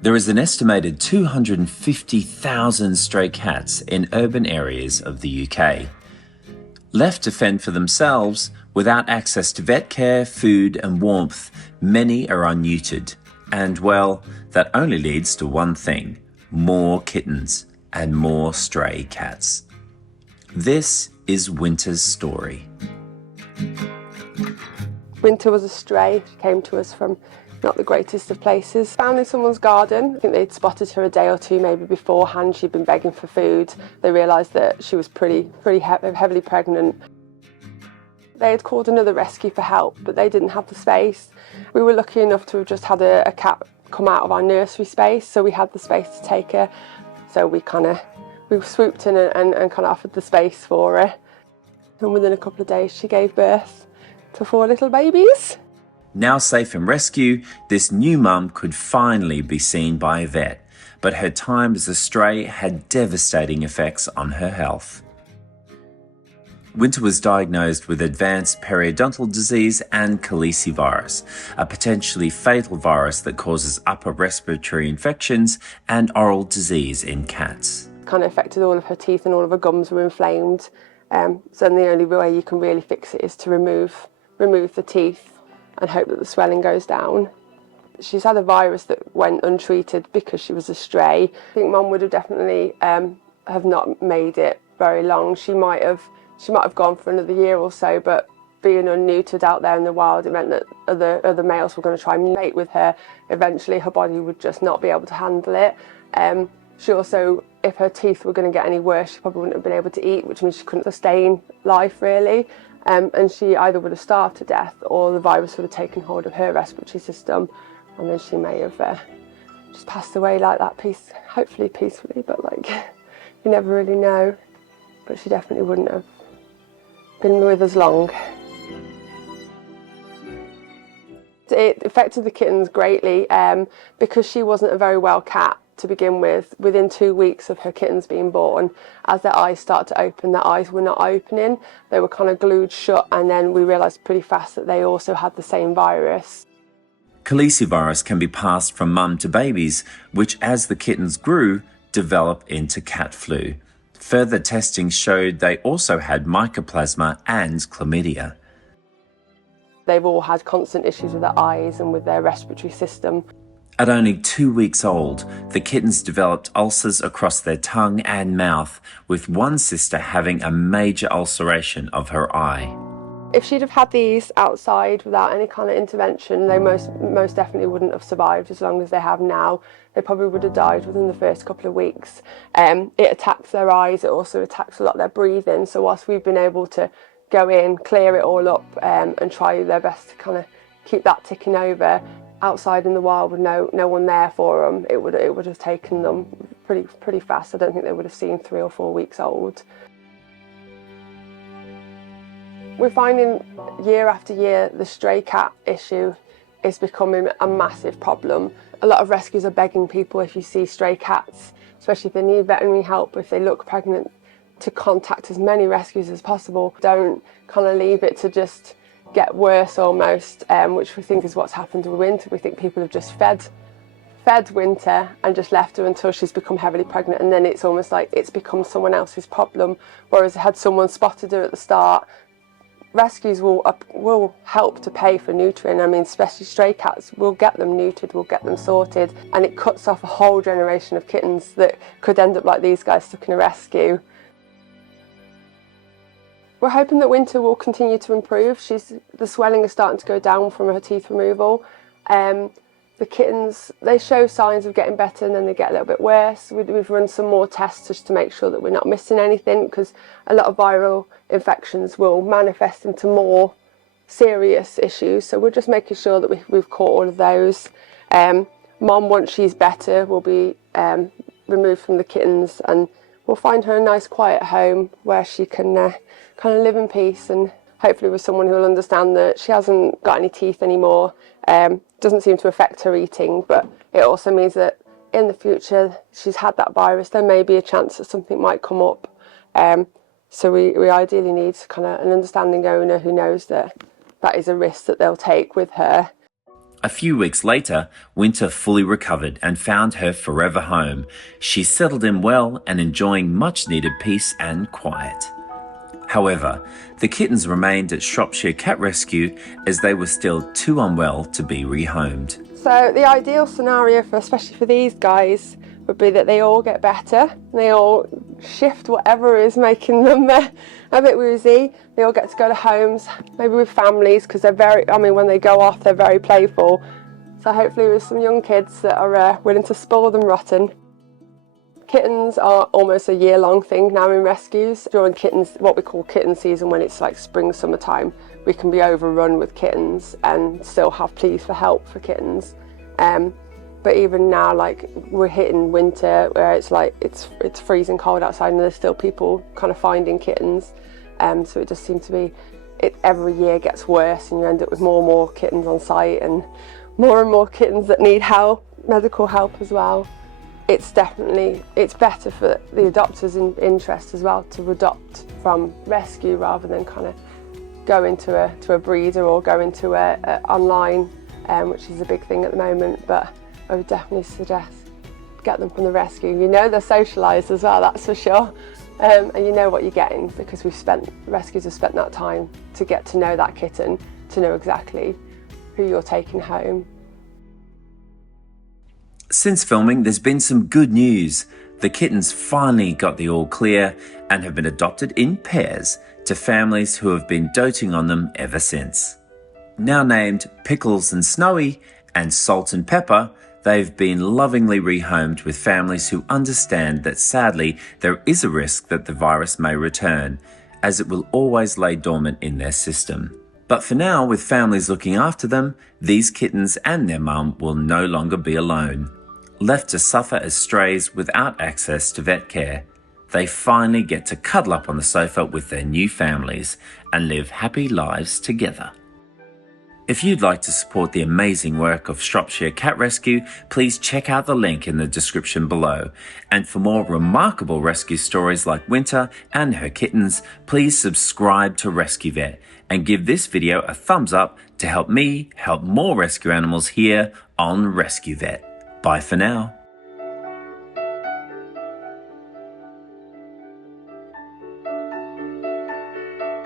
There is an estimated 250,000 stray cats in urban areas of the UK. Left to fend for themselves, without access to vet care, food and warmth, many are unneutered. And well, that only leads to one thing: more kittens and more stray cats. This is Winter's story. Winter was a stray. She came to us from not the greatest of places. Found in someone's garden. I think they'd spotted her a day or two maybe beforehand. She'd been begging for food. They realised that she was pretty heavily pregnant. They had called another rescue for help, but they didn't have the space. We were lucky enough to have just had a cat come out of our nursery space, so we had the space to take her. So we swooped in and kind of offered the space for her. And within a couple of days, she gave birth to 4 little babies. Now safe in rescue, this new mum could finally be seen by a vet, but her time as a stray had devastating effects on her health. Winter was diagnosed with advanced periodontal disease and calicivirus, a potentially fatal virus that causes upper respiratory infections and oral disease in cats. Kind of affected all of her teeth and all of her gums were inflamed. So then the only way you can really fix it is to remove the teeth and hope that the swelling goes down. She's had a virus that went untreated because she was a stray. I think Mum would have definitely have not made it very long. She might have gone for another year or so, but being unneutered out there in the wild, it meant that other males were going to try and mate with her. Eventually her body would just not be able to handle it. She also, if her teeth were going to get any worse, she probably wouldn't have been able to eat, which means she couldn't sustain life really. And she either would have starved to death or the virus would have taken hold of her respiratory system, and then she may have just passed away like that, hopefully peacefully, but you never really know. But she definitely wouldn't have been with us long. It affected the kittens greatly because she wasn't a very well cat to begin with. Within 2 weeks of her kittens being born, as their eyes start to open, their eyes were not opening. They were kind of glued shut, and then we realised pretty fast that they also had the same virus. Calicivirus can be passed from mum to babies, which as the kittens grew, developed into cat flu. Further testing showed they also had mycoplasma and chlamydia. They've all had constant issues with their eyes and with their respiratory system. At only 2 weeks old, the kittens developed ulcers across their tongue and mouth, with one sister having a major ulceration of her eye. If she'd have had these outside without any kind of intervention, they most definitely wouldn't have survived as long as they have now. They probably would have died within the first couple of weeks. It attacks their eyes, it also attacks a lot of their breathing, so whilst we've been able to go in, clear it all up and try their best to kind of keep that ticking over, outside in the wild with no one there for them, it would have taken them pretty fast. I don't think they would have seen 3 or 4 weeks old. We're finding year after year the stray cat issue is becoming a massive problem. A lot of rescues are begging people, if you see stray cats, especially if they need veterinary help, if they look pregnant, to contact as many rescues as possible. Don't kind of leave it to just get worse almost, which we think is what's happened with Winter. We think people have just fed Winter and just left her until she's become heavily pregnant, and then it's almost like it's become someone else's problem. Whereas had someone spotted her at the start, rescues will help to pay for neutering. I mean, especially stray cats, we'll get them neutered, we'll get them sorted, and it cuts off a whole generation of kittens that could end up like these guys stuck in a rescue. We're hoping that Winter will continue to improve. The swelling is starting to go down from her teeth removal. The kittens, they show signs of getting better and then they get a little bit worse. We've run some more tests just to make sure that we're not missing anything, because a lot of viral infections will manifest into more serious issues. So we're just making sure that we've caught all of those. Mum, once she's better, will be removed from the kittens, and we'll find her a nice quiet home where she can kind of live in peace, and hopefully with someone who will understand that she hasn't got any teeth anymore. Doesn't seem to affect her eating, but it also means that in the future she's had that virus, there may be a chance that something might come up. So we ideally need kind of an understanding owner who knows that that is a risk that they'll take with her. A few weeks later, Winter fully recovered and found her forever home. She settled in well and enjoying much needed peace and quiet. However, the kittens remained at Shropshire Cat Rescue as they were still too unwell to be rehomed. So the ideal scenario, especially for these guys, would be that they all get better. They all shift whatever is making them a bit woozy. They all get to go to homes, maybe with families, because when they go off, they're very playful. So hopefully with some young kids that are willing to spoil them rotten. Kittens are almost a year-long thing now in rescues. During what we call kitten season, when it's like spring, summertime, we can be overrun with kittens and still have pleas for help for kittens. But even now, like, we're hitting winter where it's like it's freezing cold outside and there's still people kind of finding kittens. So it just seems to be, every year gets worse and you end up with more and more kittens on site and more kittens that need help, medical help as well. It's better for the adopters' interest as well to adopt from rescue rather than kind of go into a breeder or go into a online, which is a big thing at the moment. But I would definitely suggest get them from the rescue. You know they're socialised as well, that's for sure. And you know what you're getting because rescues have spent that time to get to know that kitten, to know exactly who you're taking home. Since filming, there's been some good news. The kittens finally got the all clear and have been adopted in pairs to families who have been doting on them ever since. Now named Pickles and Snowy and Salt and Pepper, they've been lovingly rehomed with families who understand that sadly there is a risk that the virus may return, as it will always lay dormant in their system. But for now, with families looking after them, these kittens and their mum will no longer be alone. Left to suffer as strays without access to vet care, they finally get to cuddle up on the sofa with their new families and live happy lives together. If you'd like to support the amazing work of Shropshire Cat Rescue, please check out the link in the description below. And for more remarkable rescue stories like Winter and her kittens, please subscribe to Rescue Vet and give this video a thumbs up to help me help more rescue animals here on Rescue Vet. Bye for now.